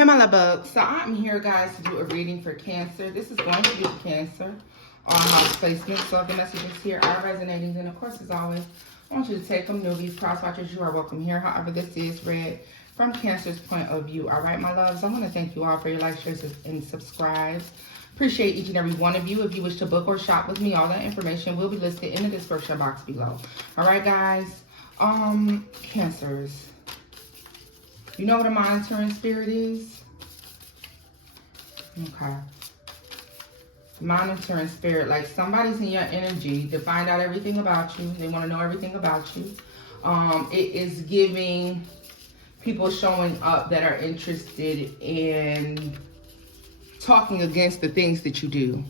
Hey my love bug. So I'm here guys to do a reading for Cancer. This is going to be for Cancer on house placement. So if the messages here are resonating, then of course as always, I want you to take them. Newbies, cross watchers, you are welcome here. However, this is read from Cancer's point of view. All right, my loves. I want to thank you all for your likes, shares, and subscribes. Appreciate each and every one of you. If you wish to book or shop with me, all that information will be listed in the description box below. All right, guys. Cancers. You know what a monitoring spirit is? Okay. Monitoring spirit, like somebody's in your energy to find out everything about you. They want to know everything about you. It is giving people showing up that are interested in talking against the things that you do.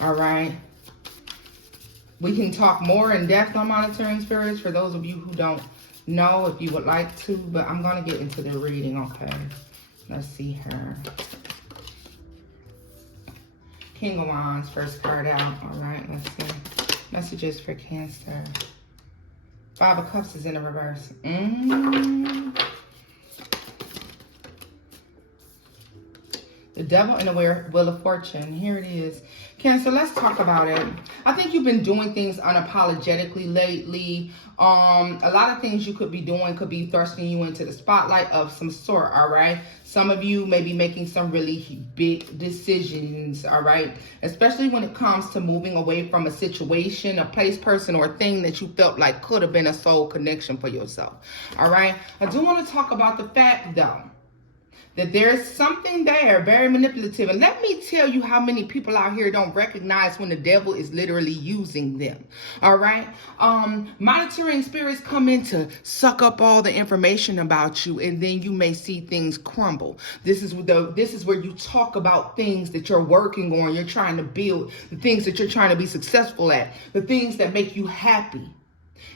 All right. We can talk more in depth on monitoring spirits for those of you who don't know, if you would like to, but I'm going to get into the reading. Okay. Let's see her. King of Wands, first card out. All right, let's see. Messages for Cancer. Five of Cups is in the reverse. The Devil and the Wheel of Fortune. Here it is. Cancer, let's talk about it. I think you've been doing things unapologetically lately. A lot of things you could be doing could be thrusting you into the spotlight of some sort, all right? Some of you may be making some really big decisions, all right? Especially when it comes to moving away from a situation, a place, person, or thing that you felt like could have been a soul connection for yourself, all right? I do want to talk about the fact, though, that there's something there, very manipulative. And let me tell you how many people out here don't recognize when the devil is literally using them. All right. Monitoring spirits come in to suck up all the information about you, and then you may see things crumble. This is where you talk about things that you're working on, you're trying to build, the things that you're trying to be successful at, the things that make you happy.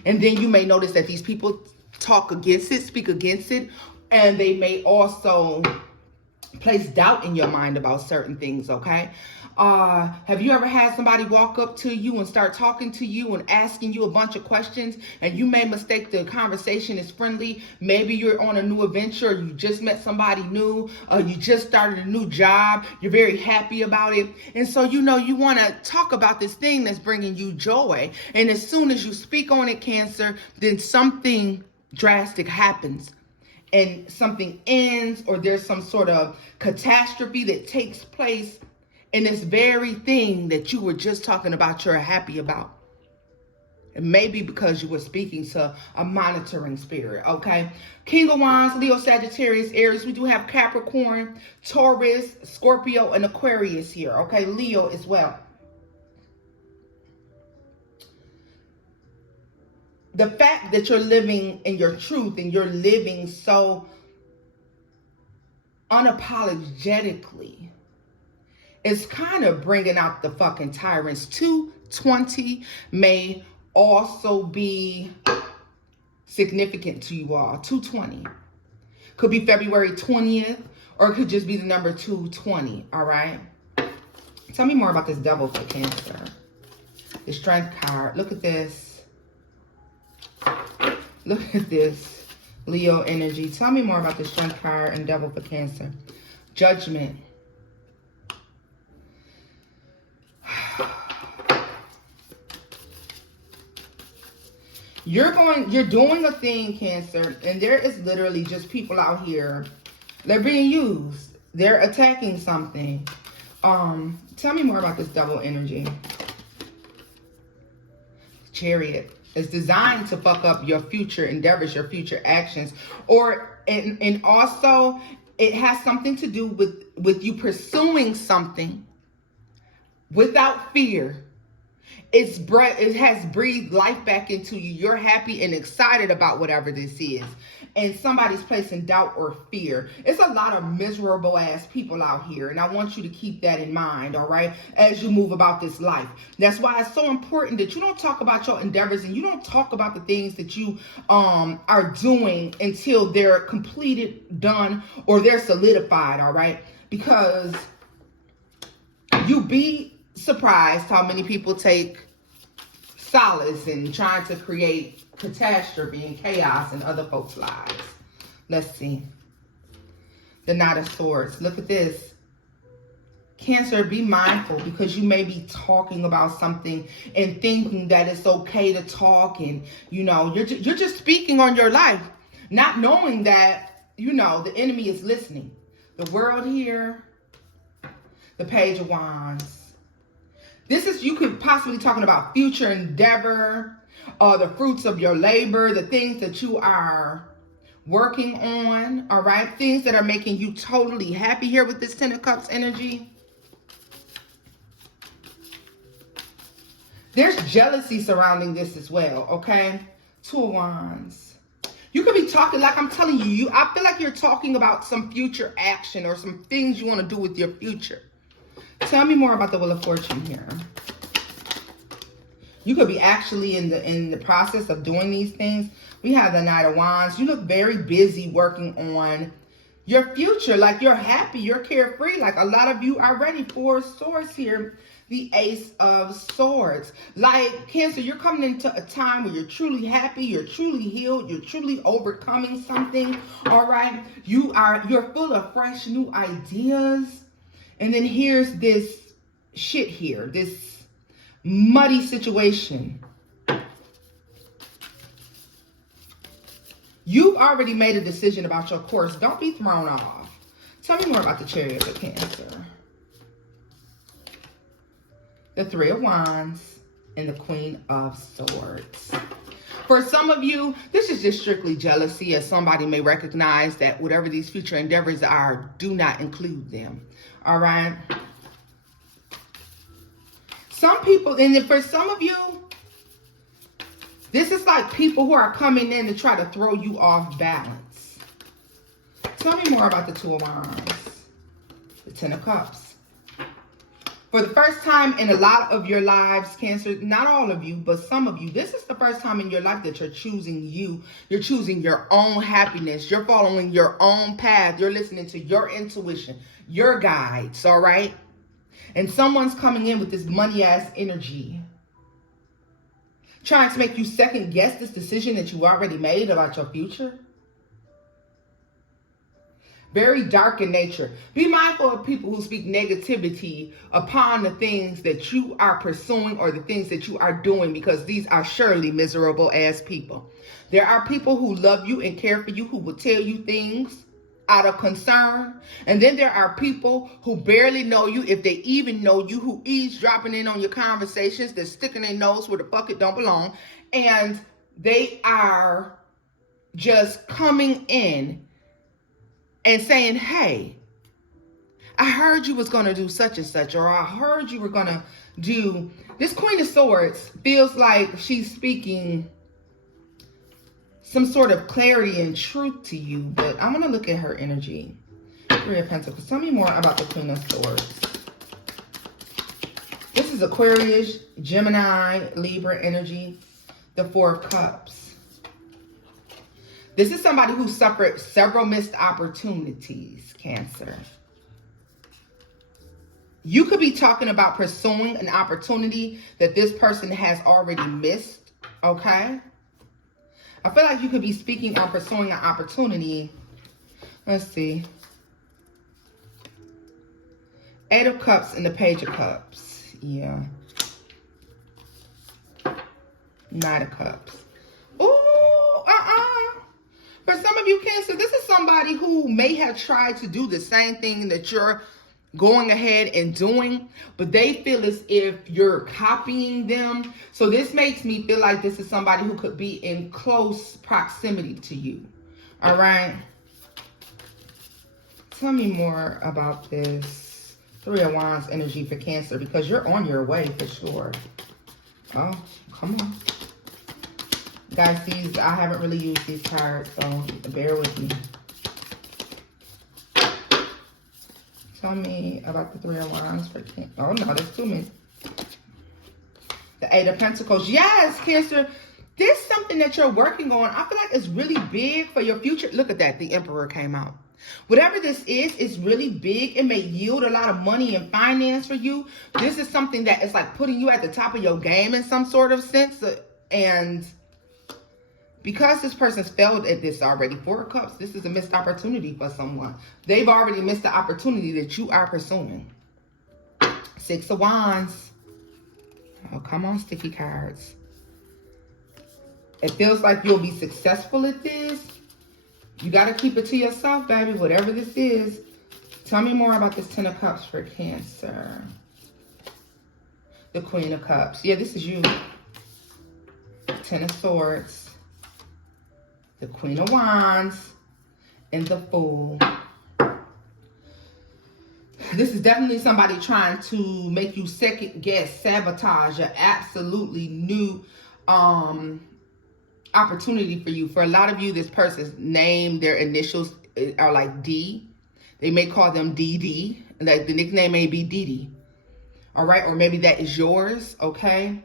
And then you may notice that these people talk against it, speak against it, and they may also place doubt in your mind about certain things, okay? Have you ever had somebody walk up to you and start talking to you and asking you a bunch of questions, and you may mistake the conversation as friendly? Maybe you're on a new adventure, or you just met somebody new, you just started a new job, you're very happy about it, and so you know you want to talk about this thing that's bringing you joy, and as soon as you speak on it, Cancer, then something drastic happens. And something ends, or there's some sort of catastrophe that takes place in this very thing that you were just talking about you're happy about. And maybe because you were speaking to a monitoring spirit, okay? King of Wands, Leo, Sagittarius, Aries. We do have Capricorn, Taurus, Scorpio, and Aquarius here, okay? Leo as well. The fact that you're living in your truth and you're living so unapologetically is kind of bringing out the fucking tyrants. 220 may also be significant to you all. 220 could be February 20th, or it could just be the number 220, all right? Tell me more about this Devil for Cancer. The Strength card. Look at this. Look at this, Leo energy. Tell me more about the Strength card and Devil for Cancer. Judgment. You're doing a thing, Cancer, and there is literally just people out here. They're being used. They're attacking something. Tell me more about this Devil energy. Chariot. It's designed to fuck up your future endeavors, your future actions. And also, it has something to do with you pursuing something without fear. It has breathed life back into you. You're happy and excited about whatever this is. And somebody's placing doubt or fear. It's a lot of miserable ass people out here. And I want you to keep that in mind, all right, as you move about this life. That's why it's so important that you don't talk about your endeavors and you don't talk about the things that you are doing until they're completed, done, or they're solidified, all right? Because you be surprised how many people take solace in trying to create catastrophe and chaos in other folks' lives. Let's see. The Knight of Swords. Look at this. Cancer, be mindful, because you may be talking about something and thinking that it's okay to talk, and you know, you're just speaking on your life, not knowing that, you know, the enemy is listening. The World here, the Page of Wands. This is, you could possibly talking about future endeavor, the fruits of your labor, the things that you are working on, all right? Things that are making you totally happy here with this Ten of Cups energy. There's jealousy surrounding this as well, okay? Two of Wands. You could be talking, like I'm telling you, I feel like you're talking about some future action or some things you want to do with your future. Tell me more about the Wheel of Fortune here. You could be actually in the process of doing these things. We have the Knight of Wands. You look very busy working on your future. Like you're happy, you're carefree. Like a lot of you are ready. Four of Swords here. The Ace of Swords. Like Cancer, you're coming into a time where you're truly happy, you're truly healed, you're truly overcoming something. All right. You're full of fresh new ideas. And then here's this shit here, this muddy situation. You've already made a decision about your course. Don't be thrown off. Tell me more about the Chariot of Cancer. The Three of Wands and the Queen of Swords. For some of you, this is just strictly jealousy, as somebody may recognize that whatever these future endeavors are, do not include them. All right. Some people, and then for some of you, this is like people who are coming in to try to throw you off balance. Tell me more about the Two of Wands, the Ten of Cups. For the first time in a lot of your lives, Cancer, not all of you, but some of you, this is the first time in your life that you're choosing you. You're choosing your own happiness. You're following your own path. You're listening to your intuition, your guides, all right? And someone's coming in with this money-ass energy, trying to make you second-guess this decision that you already made about your future. Very dark in nature. Be mindful of people who speak negativity upon the things that you are pursuing or the things that you are doing, because these are surely miserable ass people. There are people who love you and care for you, who will tell you things out of concern. And then there are people who barely know you, if they even know you, who eavesdropping in on your conversations. They're sticking their nose where the fuck it don't belong. And they are just coming in and saying, hey, I heard you was going to do such and such, or I heard you were going to do. This Queen of Swords feels like she's speaking some sort of clarity and truth to you, but I want to look at her energy. Three of Pentacles. Tell me more about the Queen of Swords. This is Aquarius, Gemini, Libra energy. The Four of Cups. This is somebody who suffered several missed opportunities, Cancer. You could be talking about pursuing an opportunity that this person has already missed, okay? I feel like you could be speaking on pursuing an opportunity. Let's see. Eight of Cups and the Page of Cups. Yeah. Knight of Cups. For some of you, Cancer, this is somebody who may have tried to do the same thing that you're going ahead and doing, but they feel as if you're copying them. So this makes me feel like this is somebody who could be in close proximity to you. All right. Tell me more about this Three of Wands energy for Cancer, because you're on your way for sure. Oh, come on. Guys, I haven't really used these cards, so bear with me. Tell me about the Three of Wands for Cancer. Oh, no, that's too many. The Eight of Pentacles. Yes, Cancer. There's something that you're working on. I feel like it's really big for your future. Look at that. The Emperor came out. Whatever this is, it's really big. It may yield a lot of money and finance for you. This is something that is like putting you at the top of your game in some sort of sense. And Because this person's failed at this already, 4 of Cups, this is a missed opportunity for someone. They've already missed the opportunity that you are pursuing. 6 of Wands. Oh, come on, sticky cards. It feels like you'll be successful at this. You got to keep it to yourself, baby, whatever this is. Tell me more about this 10 of Cups for Cancer. The Queen of Cups. Yeah, this is you. 10 of Swords. The Queen of Wands, and the Fool. This is definitely somebody trying to make you second guess, sabotage an absolutely new opportunity for you. For a lot of you, this person's name, their initials are like D. They may call them DD. Like the nickname may be DD. All right, or maybe that is yours, okay?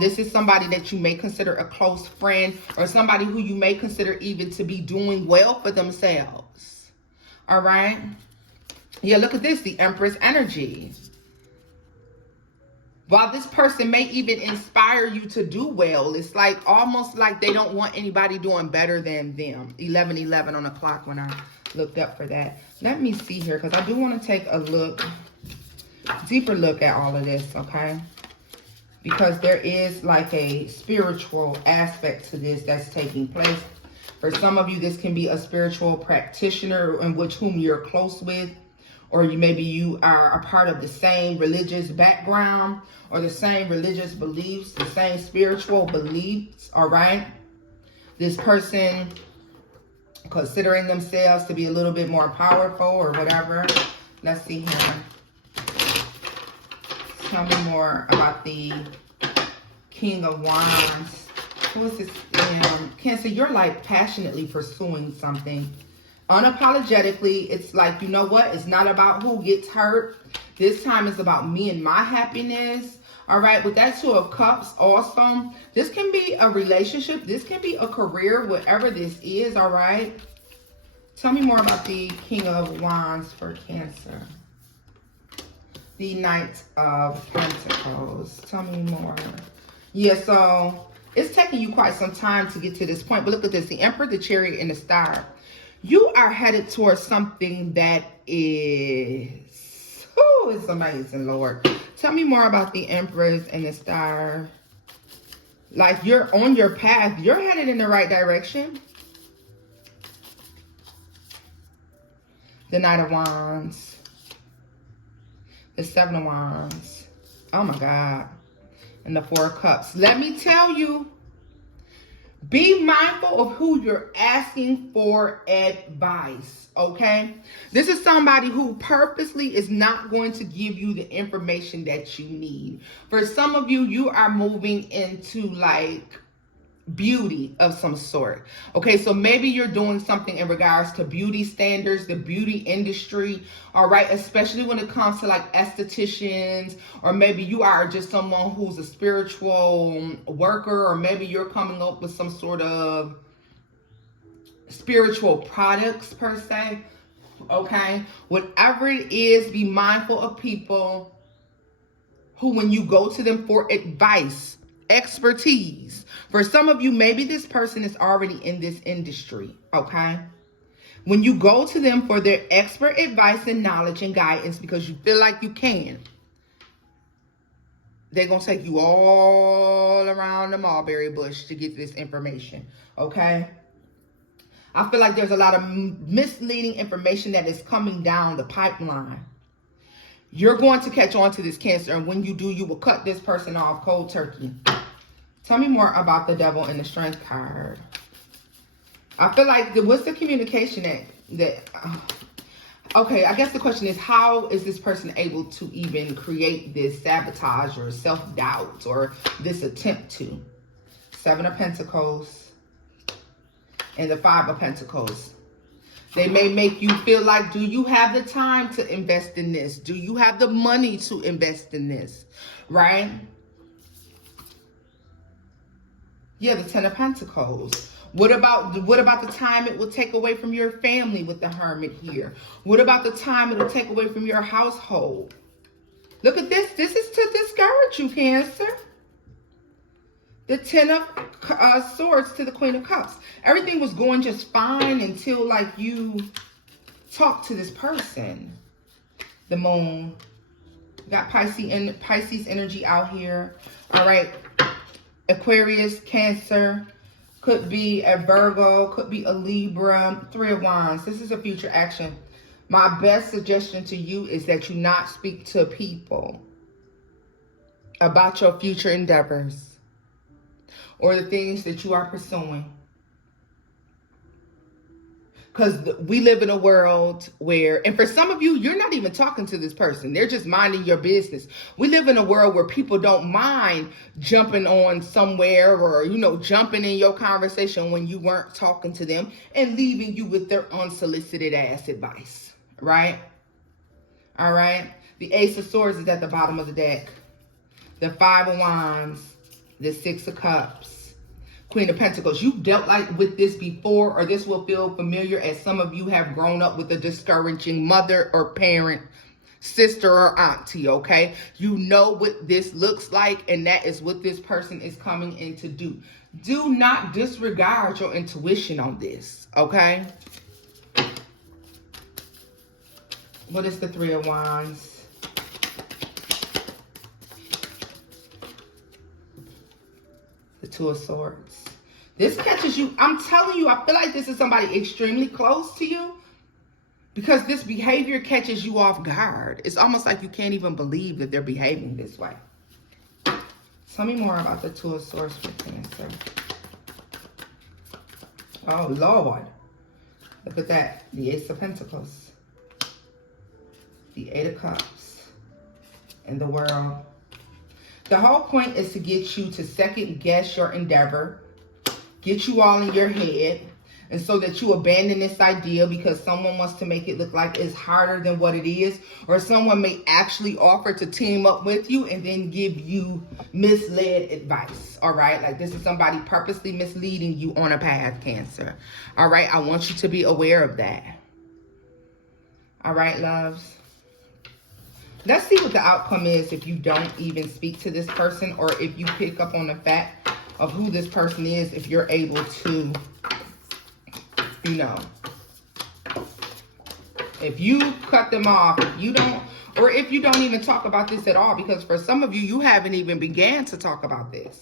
This is somebody that you may consider a close friend, or somebody who you may consider even to be doing well for themselves. All right? Yeah, look at this, the Empress energy. While this person may even inspire you to do well, it's like almost like they don't want anybody doing better than them. 11:11 on the clock when I looked up for that. Let me see here, because I do want to take a look, deeper look at all of this, okay? Because there is like a spiritual aspect to this that's taking place. For some of you, this can be a spiritual practitioner in which whom you're close with, or maybe you are a part of the same religious background or the same religious beliefs, the same spiritual beliefs, all right? This person considering themselves to be a little bit more powerful or whatever. Let's see here. Tell me more about the King of Wands. Who is this? Cancer, you're like passionately pursuing something. Unapologetically, it's like, you know what? It's not about who gets hurt. This time it's about me and my happiness. All right, with that 2 of Cups also, this can be a relationship. This can be a career, whatever this is, all right? Tell me more about the King of Wands for Cancer. The Knight of Pentacles. Tell me more. Yeah, so it's taking you quite some time to get to this point. But look at this. The Emperor, the Chariot, and the Star. You are headed towards something that is... Oh, it's amazing, Lord. Tell me more about the Empress and the Star. Like you're on your path. You're headed in the right direction. The Knight of Wands. The 7 of Wands. Oh my God. And the 4 of Cups. Let me tell you, be mindful of who you're asking for advice, okay? This is somebody who purposely is not going to give you the information that you need. For some of you, you are moving into like beauty of some sort. Okay, so maybe you're doing something in regards to beauty standards, the beauty industry, all right, especially when it comes to like estheticians, or maybe you are just someone who's a spiritual worker, or maybe you're coming up with some sort of spiritual products per se. Okay, whatever it is, be mindful of people who, when you go to them for advice, expertise. For some of you, maybe this person is already in this industry, okay? When you go to them for their expert advice and knowledge and guidance because you feel like you can, they're going to take you all around the mulberry bush to get this information, okay? I feel like there's a lot of misleading information that is coming down the pipeline. You're going to catch on to this, Cancer, and when you do, you will cut this person off cold turkey. Tell me more about the Devil and the Strength card. I feel like, what's the communication okay, I guess the question is, how is this person able to even create this sabotage or self-doubt or this attempt to? 7 of Pentacles and the 5 of Pentacles. They may make you feel like, do you have the time to invest in this? Do you have the money to invest in this? Right? Yeah, the 10 of Pentacles. What about the time it will take away from your family with the Hermit here? What about the time it will take away from your household? Look at this. This is to discourage you, Cancer. the Ten of Swords to the Queen of Cups. Everything was going just fine until like you talk to this person. The Moon. Got Pisces energy out here. All right. Aquarius, Cancer. Could be a Virgo. Could be a Libra. Three of Wands. This is a future action. My best suggestion to you is that you not speak to people about your future endeavors or the things that you are pursuing. Because we live in a world where, and for some of you, you're not even talking to this person. They're just minding your business. We live in a world where people don't mind jumping on somewhere or, you know, jumping in your conversation when you weren't talking to them and leaving you with their unsolicited ass advice, right? All right. The Ace of Swords is at the bottom of the deck. The Five of Wands, the Six of Cups. Queen of Pentacles. You've dealt like with this before, or this will feel familiar as some of you have grown up with a discouraging mother or parent, sister or auntie, okay? You know what this looks like, and that is what this person is coming in to do. Do not disregard your intuition on this, okay? What is the Three of Wands? The Two of Swords. This catches you. I'm telling you, I feel like this is somebody extremely close to you because this behavior catches you off guard. It's almost like you can't even believe that they're behaving this way. Tell me more about the Two of Swords for Cancer. Oh, Lord. Look at that. The Ace of Pentacles. The Eight of Cups. And the World. The whole point is to get you to second guess your endeavor, get you all in your head, and so that you abandon this idea because someone wants to make it look like it's harder than what it is, or someone may actually offer to team up with you and then give you misled advice, all right? Like this is somebody purposely misleading you on a path, Cancer, all right? I want you to be aware of that, all right, loves? Let's see what the outcome is if you don't even speak to this person, or if you pick up on the fact of who this person is, if you're able to, you know, if you cut them off, if you don't, or if you don't even talk about this at all, because for some of you, you haven't even began to talk about this.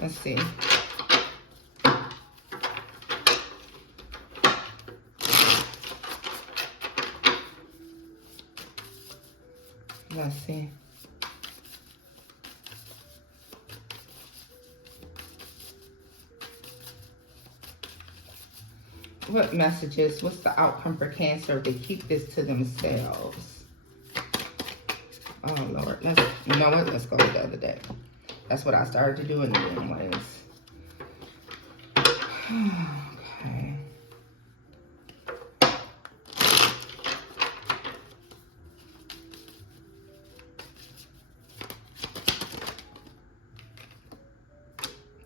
Let's see. Let's see. What messages? What's the outcome for Cancer if they keep this to themselves? Oh, Lord. You know what? Let's go with the other deck. That's what I started to do in the anyways. Okay.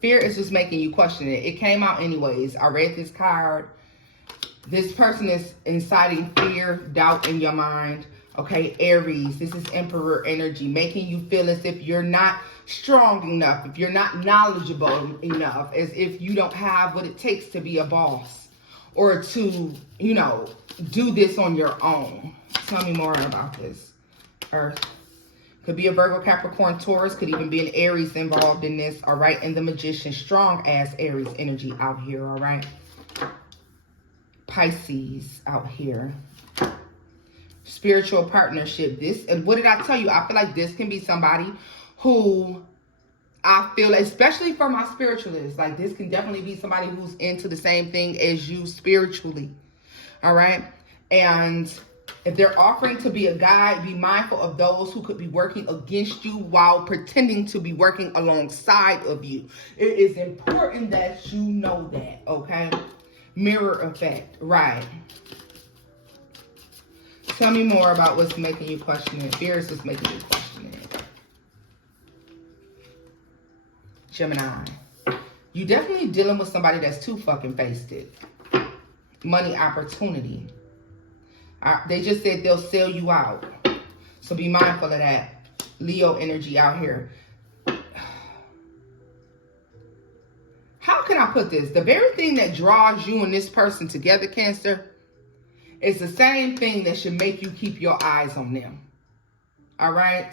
Fear is just making you question it. It came out anyways. I read this card. This person is inciting fear, doubt in your mind. Okay, Aries, this is Emperor energy, making you feel as if you're not strong enough, if you're not knowledgeable enough, as if you don't have what it takes to be a boss or to, you know, do this on your own. Tell me more about this. Earth. Could be a Virgo, Capricorn, Taurus. Could even be an Aries involved in this, all right? And the Magician, strong-ass Aries energy out here, all right? Pisces out here. Spiritual partnership. This, and what did I tell you? I feel like this can be somebody who I feel, especially for my spiritualists, like this can definitely be somebody who's into the same thing as you spiritually, all right? And if they're offering to be a guide, be mindful of those who could be working against you while pretending to be working alongside of you. It is important that you know that, okay? Mirror effect, right? Tell me more about what's making you question it. Fear is just making you question it. Gemini. You definitely dealing with somebody that's too fucking faced it. Money opportunity. They just said they'll sell you out. So be mindful of that. Leo energy out here. put this? The very thing that draws you and this person together, Cancer, is the same thing that should make you keep your eyes on them. All right?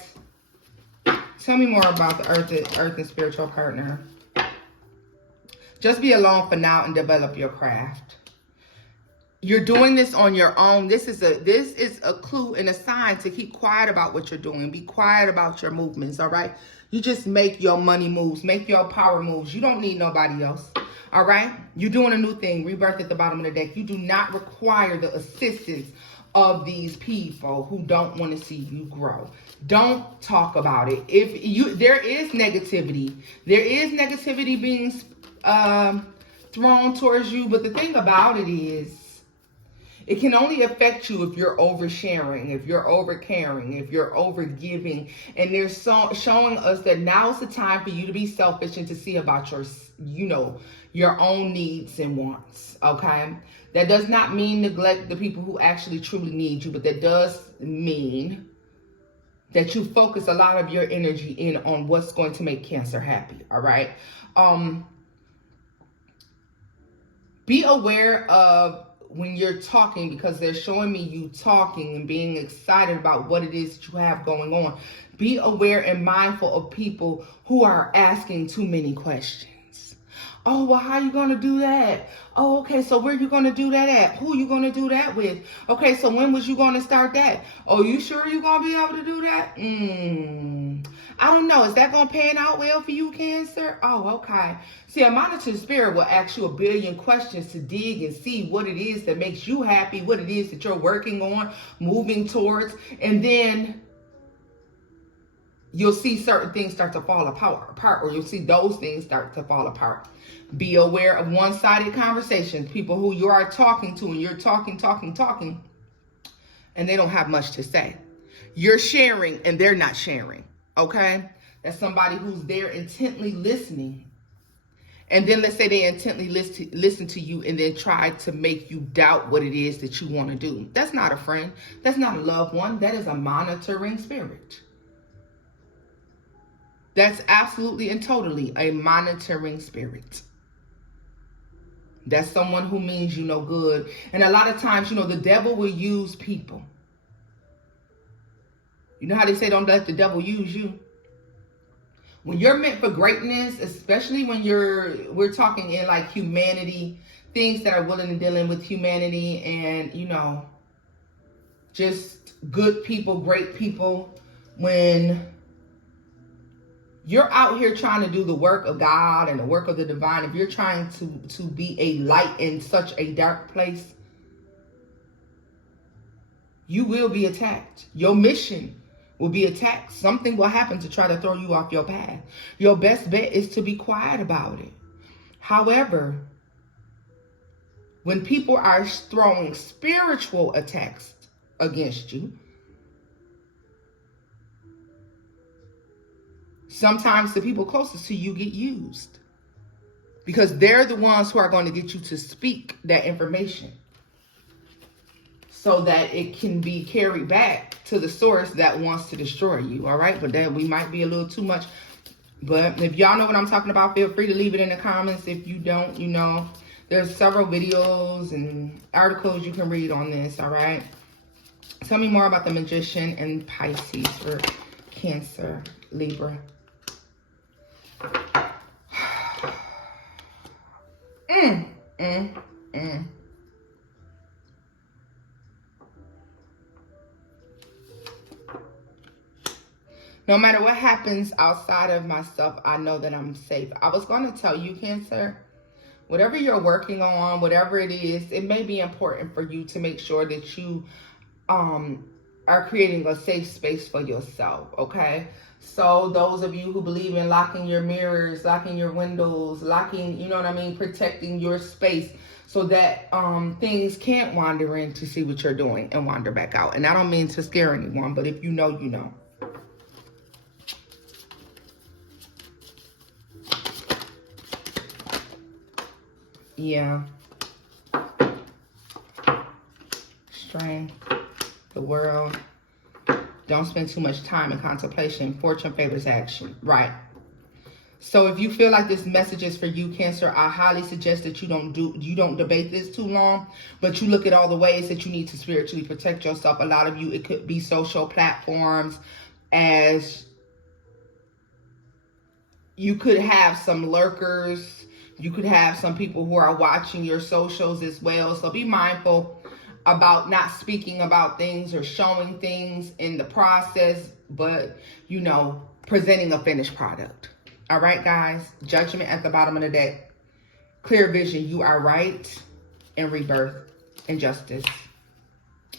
Tell me more about the earth and spiritual partner. Just be alone for now and develop your craft. You're doing this on your own. This is a clue and a sign to keep quiet about what you're doing. Be quiet about your movements, all right? You just make your money moves. Make your power moves. You don't need nobody else, all right? You're doing a new thing. Rebirth at the bottom of the deck. You do not require the assistance of these people who don't want to see you grow. Don't talk about it. There is negativity. There is negativity being thrown towards you, but the thing about it is, it can only affect you if you're oversharing, if you're overcaring, if you're overgiving. And they're showing us that now's the time for you to be selfish and to see about your own needs and wants, okay? That does not mean neglect the people who actually truly need you, but that does mean that you focus a lot of your energy in on what's going to make Cancer happy, all right? Be aware of when you're talking, because they're showing me you talking and being excited about what it is that you have going on. Be aware and mindful of people who are asking too many questions. Oh, well, how you going to do that? Oh, okay, so where you going to do that at? Who you going to do that with? Okay, so when was you going to start that? Oh, you sure you going to be able to do that? I don't know. Is that going to pan out well for you, Cancer? Oh, okay. See, a monitored spirit will ask you a billion questions to dig and see what it is that makes you happy, what it is that you're working on, moving towards, and then you'll see certain things start to fall apart, or you'll see those things start to fall apart. Be aware of one-sided conversations, people who you are talking to, and you're talking, and they don't have much to say. You're sharing, and they're not sharing, okay? That's somebody who's there intently listening. And then let's say they intently listen to you and then try to make you doubt what it is that you want to do. That's not a friend. That's not a loved one. That is a monitoring spirit. That's absolutely and totally a monitoring spirit. That's someone who means you no good. And a lot of times, the devil will use people. You know how they say don't let the devil use you? When you're meant for greatness, especially when we're talking in like humanity, things that are willing to deal in with humanity and, just good people, great people, when you're out here trying to do the work of God and the work of the divine, if you're trying to be a light in such a dark place, you will be attacked. Your mission will be attacked. Something will happen to try to throw you off your path. Your best bet is to be quiet about it. However, when people are throwing spiritual attacks against you, sometimes the people closest to you get used, because they're the ones who are going to get you to speak that information so that it can be carried back to the source that wants to destroy you, all right? But that we might be a little too much. But if y'all know what I'm talking about, feel free to leave it in the comments. If you don't, there's several videos and articles you can read on this, all right? Tell me more about the Magician and Pisces for Cancer, Libra. No matter what happens outside of myself, I know that I'm safe. I was going to tell you, Cancer, whatever you're working on, whatever it is, it may be important for you to make sure that you are creating a safe space for yourself, okay? So those of you who believe in locking your mirrors, locking your windows, locking, protecting your space so that things can't wander in to see what you're doing and wander back out. And I don't mean to scare anyone, but if you know, you know. Yeah. Strength, the world. Don't spend too much time in contemplation. Fortune favors action. Right. So if you feel like this message is for you, Cancer, I highly suggest that you don't debate this too long, but you look at all the ways that you need to spiritually protect yourself. A lot of you, it could be social platforms, as you could have some lurkers. You could have some people who are watching your socials as well. So be mindful about not speaking about things or showing things in the process, but, you know, presenting a finished product. All right, guys. Judgment at the bottom of the deck. Clear vision. You are right. And rebirth and justice.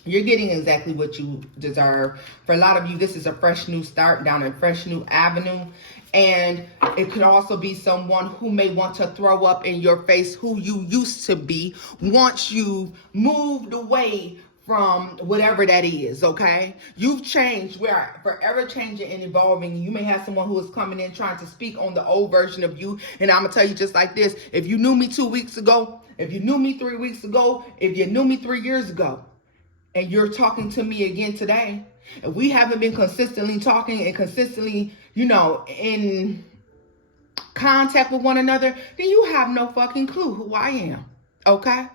You're getting exactly what you deserve. For a lot of you, this is a fresh new start down a fresh new avenue. And it could also be someone who may want to throw up in your face who you used to be once you moved away from whatever that is, okay? You've changed. We are forever changing and evolving. You may have someone who is coming in trying to speak on the old version of you. And I'm going to tell you just like this. If you knew me 2 weeks ago, if you knew me 3 weeks ago, if you knew me 3 years ago, and you're talking to me again today, and we haven't been consistently talking and consistently, you know, in contact with one another, then you have no fucking clue who I am, okay?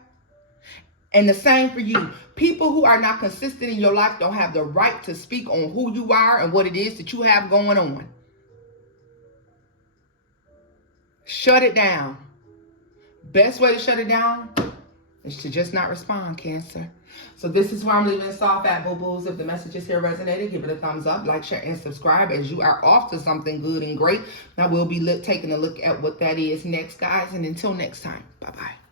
And the same for you. People who are not consistent in your life don't have the right to speak on who you are and what it is that you have going on. Shut it down. Best way to shut it down is to just not respond, Cancer. So this is where I'm leaving this off at, boo-boos. If the messages here resonated, give it a thumbs up, like, share, and subscribe, as you are off to something good and great. Now we'll be taking a look at what that is next, guys. And until next time, bye-bye.